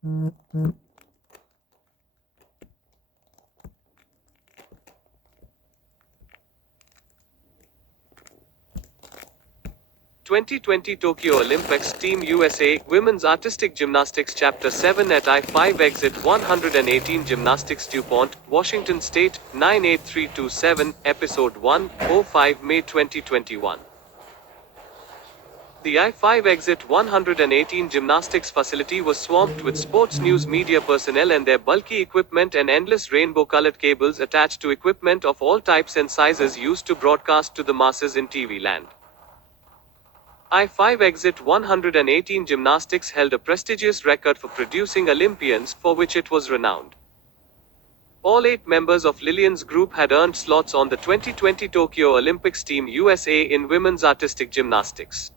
2020 Tokyo Olympics Team USA Women's Artistic Gymnastics Chapter 7 at I-5 Exit 118 Gymnastics DuPont, Washington State, 98327, Episode 1, 05 May 2021. The I-5 Exit 118 gymnastics facility was swamped with sports news media personnel and their bulky equipment and endless rainbow-colored cables attached to equipment of all types and sizes used to broadcast to the masses in TV land. I-5 Exit 118 Gymnastics held a prestigious record for producing Olympians, for which it was renowned. All 8 members of Lillian's group had earned slots on the 2020 Tokyo Olympics Team USA in women's artistic gymnastics.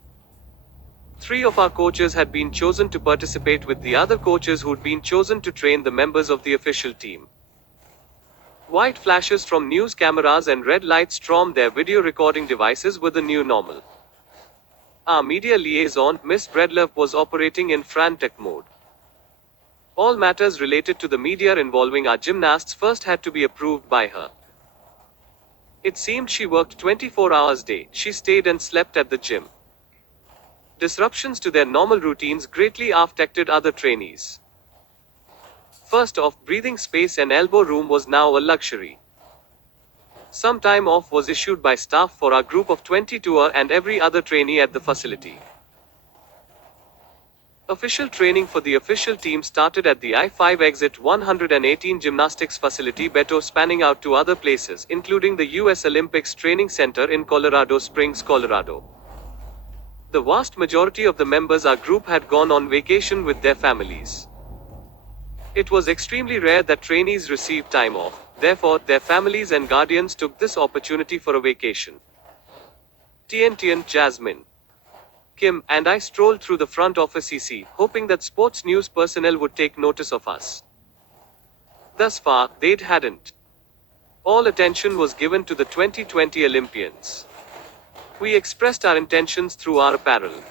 3 of our coaches had been chosen to participate with the other coaches who'd been chosen to train the members of the official team. White flashes from news cameras and red lights stormed their video recording devices were the new normal. Our media liaison, Miss Breedlove, was operating in frantic mode. All matters related to the media involving our gymnasts first had to be approved by her. It seemed she worked 24 hours a day. She stayed and slept at the gym. Disruptions to their normal routines greatly affected other trainees. First off, breathing space and elbow room was now a luxury. Some time off was issued by staff for our group of 20 to her and every other trainee at the facility. Official training for the official team started at the I-5 Exit 118 gymnastics facility, Beto, spanning out to other places, including the US Olympics Training Center in Colorado Springs, Colorado. The vast majority of the members of our group had gone on vacation with their families. It was extremely rare that trainees received time off. Therefore, their families and guardians took this opportunity for a vacation. Tian, Jasmine, Kim, and I strolled through the front office EC, hoping that sports news personnel would take notice of us. Thus far, they hadn't. All attention was given to the 2020 Olympians. We expressed our intentions through our apparel.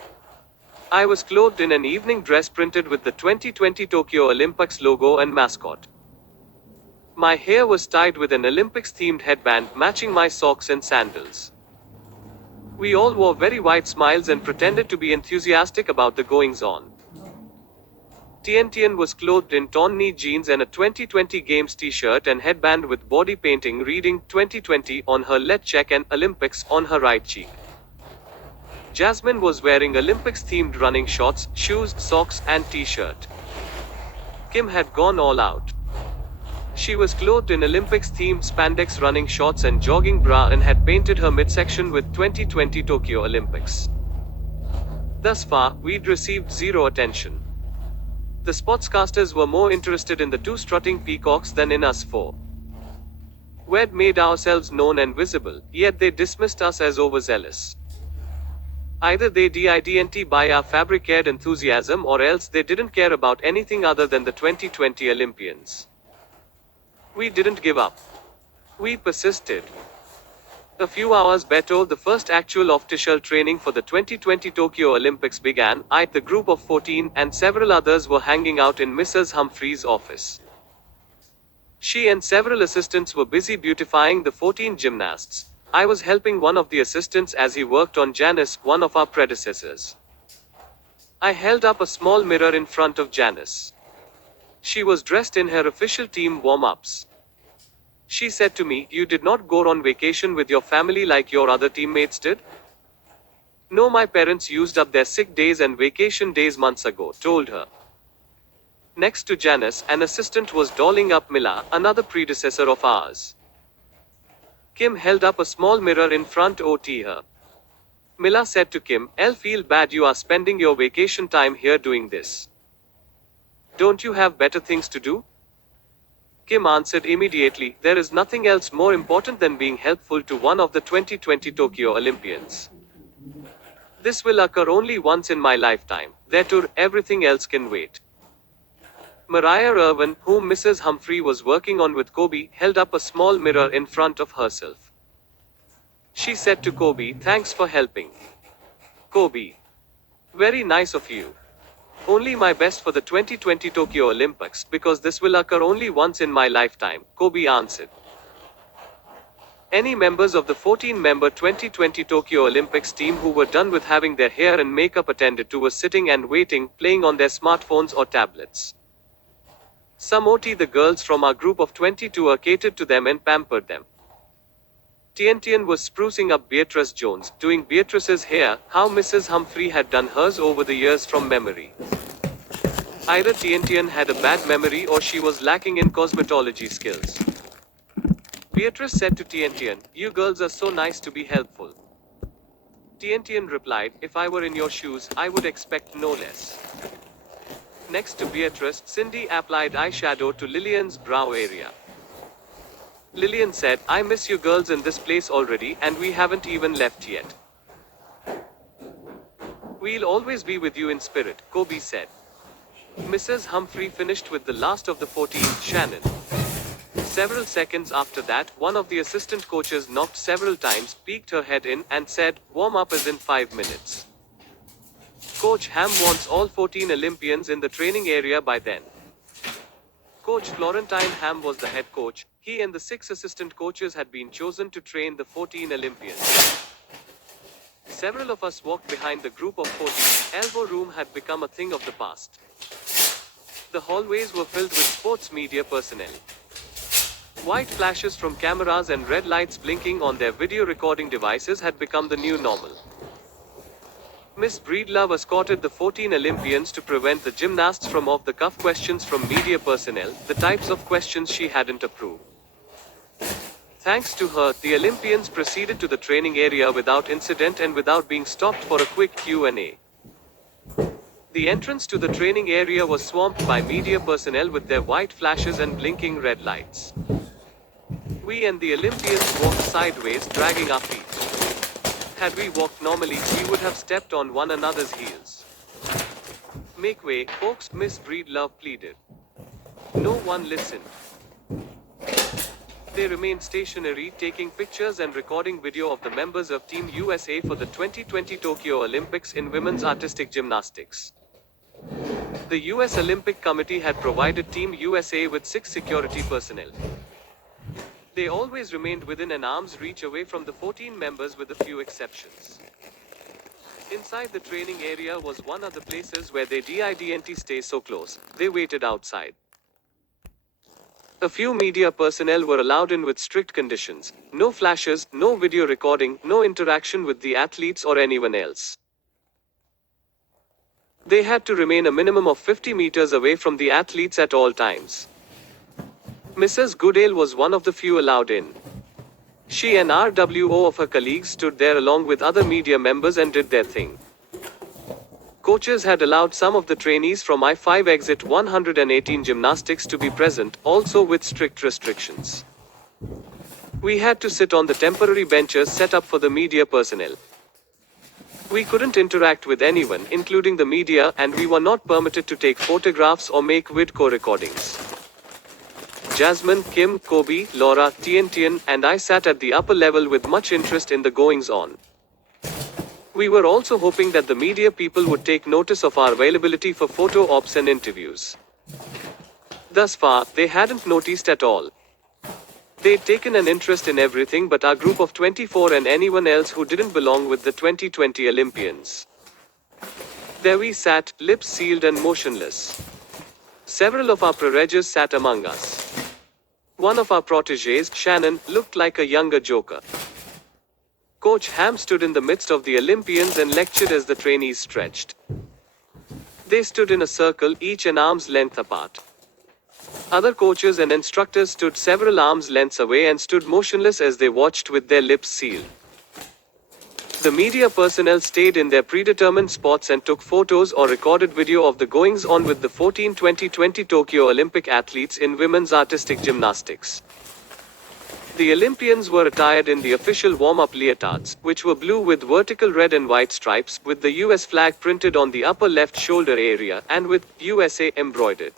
I was clothed in an evening dress printed with the 2020 Tokyo Olympics logo and mascot. My hair was tied with an Olympics-themed headband, matching my socks and sandals. We all wore very wide smiles and pretended to be enthusiastic about the goings-on. Tian was clothed in torn knee jeans and a 2020 Games t-shirt and headband with body painting reading 2020 on her left cheek and Olympics on her right cheek. Jasmine was wearing Olympics-themed running shorts, shoes, socks, and t-shirt. Kim had gone all out. She was clothed in Olympics-themed spandex running shorts and jogging bra and had painted her midsection with 2020 Tokyo Olympics. Thus far, we'd received zero attention. The sportscasters were more interested in the 2 strutting peacocks than in us 4. We'd made ourselves known and visible, yet they dismissed us as overzealous. Either they didn't buy our fabricated enthusiasm or else they didn't care about anything other than the 2020 Olympians. We didn't give up. We persisted. A few hours later, the first actual official training for the 2020 Tokyo Olympics began. I, the group of 14, and several others were hanging out in Mrs. Humphrey's office. She and several assistants were busy beautifying the 14 gymnasts. I was helping one of the assistants as he worked on Janice, one of our predecessors. I held up a small mirror in front of Janice. She was dressed in her official team warm-ups. She said to me, "You did not go on vacation with your family like your other teammates did?" "No, my parents used up their sick days and vacation days months ago," told her. Next to Janice, an assistant was dolling up Mila, another predecessor of ours. Kim held up a small mirror in front of her. Mila said to Kim, "I'll feel bad you are spending your vacation time here doing this. Don't you have better things to do?" Kim answered immediately, "There is nothing else more important than being helpful to one of the 2020 Tokyo Olympians. This will occur only once in my lifetime. Therefore, everything else can wait." Mariah Irvin, whom Mrs. Humphrey was working on with Kobe, held up a small mirror in front of herself. She said to Kobe, "Thanks for helping. Kobe. Very nice of you." Only my best for the 2020 Tokyo Olympics, because this will occur only once in my lifetime, Kobe answered. Any members of the 14-member 2020 Tokyo Olympics team who were done with having their hair and makeup attended to were sitting and waiting, playing on their smartphones or tablets. Some OT the girls from our group of 22 catered to them and pampered them. Tiantian was sprucing up Beatrice Jones, doing Beatrice's hair, how Mrs. Humphrey had done hers over the years from memory. Either Tiantian had a bad memory or she was lacking in cosmetology skills. Beatrice said to Tiantian, "You girls are so nice to be helpful." Tiantian replied, "If I were in your shoes, I would expect no less." Next to Beatrice, Cindy applied eyeshadow to Lillian's brow area. Lillian said, "I miss you girls in this place already, and we haven't even left yet." "We'll always be with you in spirit," Kobe said. Mrs. Humphrey finished with the last of the 14, Shannon. Several seconds after that, one of the assistant coaches knocked several times, peeked her head in, and said, "Warm up is in 5 minutes." Coach Ham wants all 14 Olympians in the training area by then. Coach Florentine Ham was the head coach. He and the 6 assistant coaches had been chosen to train the 14 Olympians. Several of us walked behind the group of 14. Elbow room had become a thing of the past. The hallways were filled with sports media personnel. White flashes from cameras and red lights blinking on their video recording devices had become the new normal. Miss Breedlove escorted the 14 Olympians to prevent the gymnasts from off-the-cuff questions from media personnel, the types of questions she hadn't approved. Thanks to her, the Olympians proceeded to the training area without incident and without being stopped for a quick Q&A. The entrance to the training area was swamped by media personnel with their white flashes and blinking red lights. We and the Olympians walked sideways, dragging our feet. Had we walked normally, we would have stepped on one another's heels. "Make way, folks," Miss Breedlove pleaded. No one listened. They remained stationary, taking pictures and recording video of the members of Team USA for the 2020 Tokyo Olympics in women's artistic gymnastics. The US Olympic Committee had provided Team USA with 6 security personnel. They always remained within an arm's reach away from the 14 members with a few exceptions. Inside the training area was one of the places where they didn't stay so close. They waited outside. A few media personnel were allowed in with strict conditions. No flashes, no video recording, no interaction with the athletes or anyone else. They had to remain a minimum of 50 meters away from the athletes at all times. Mrs. Goodale was one of the few allowed in. She and RWO of her colleagues stood there along with other media members and did their thing. Coaches had allowed some of the trainees from I-5 Exit 118 Gymnastics to be present, also with strict restrictions. We had to sit on the temporary benches set up for the media personnel. We couldn't interact with anyone, including the media, and we were not permitted to take photographs or make video recordings. Jasmine, Kim, Kobe, Laura, Tiantian, and I sat at the upper level with much interest in the goings-on. We were also hoping that the media people would take notice of our availability for photo ops and interviews. Thus far, they hadn't noticed at all. They'd taken an interest in everything but our group of 24 and anyone else who didn't belong with the 2020 Olympians. There we sat, lips sealed and motionless. Several of our proteges sat among us. One of our proteges, Shannon, looked like a younger Joker. Coach Ham stood in the midst of the Olympians and lectured as the trainees stretched. They stood in a circle, each an arm's length apart. Other coaches and instructors stood several arms lengths away and stood motionless as they watched with their lips sealed. The media personnel stayed in their predetermined spots and took photos or recorded video of the goings-on with the 14 2020 Tokyo Olympic athletes in women's artistic gymnastics. The Olympians were attired in the official warm-up leotards, which were blue with vertical red and white stripes, with the US flag printed on the upper left shoulder area, and with USA embroidered.